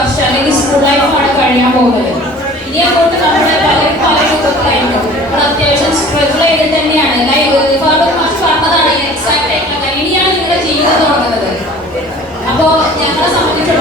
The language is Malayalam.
വർഷം അല്ലെങ്കിൽ സ്കൂൾ ലൈഫാണ് കഴിയാൻ പോകുന്നത്. ഇനി അങ്ങോട്ട് നമ്മുടെ പല രൂപത്തിലായിട്ടും നമ്മൾ അത്യാവശ്യം സ്ട്രഗിൾ ചെയ്ത് തന്നെയാണ് പറഞ്ഞതാണ് എക്സാക്ട് ആയിട്ടുള്ള കാര്യം. ഇനിയാണ് നിങ്ങളുടെ ജീവിതം തുടങ്ങുന്നത്. അപ്പോൾ ഞങ്ങളെ സംബന്ധിച്ചിടത്തോളം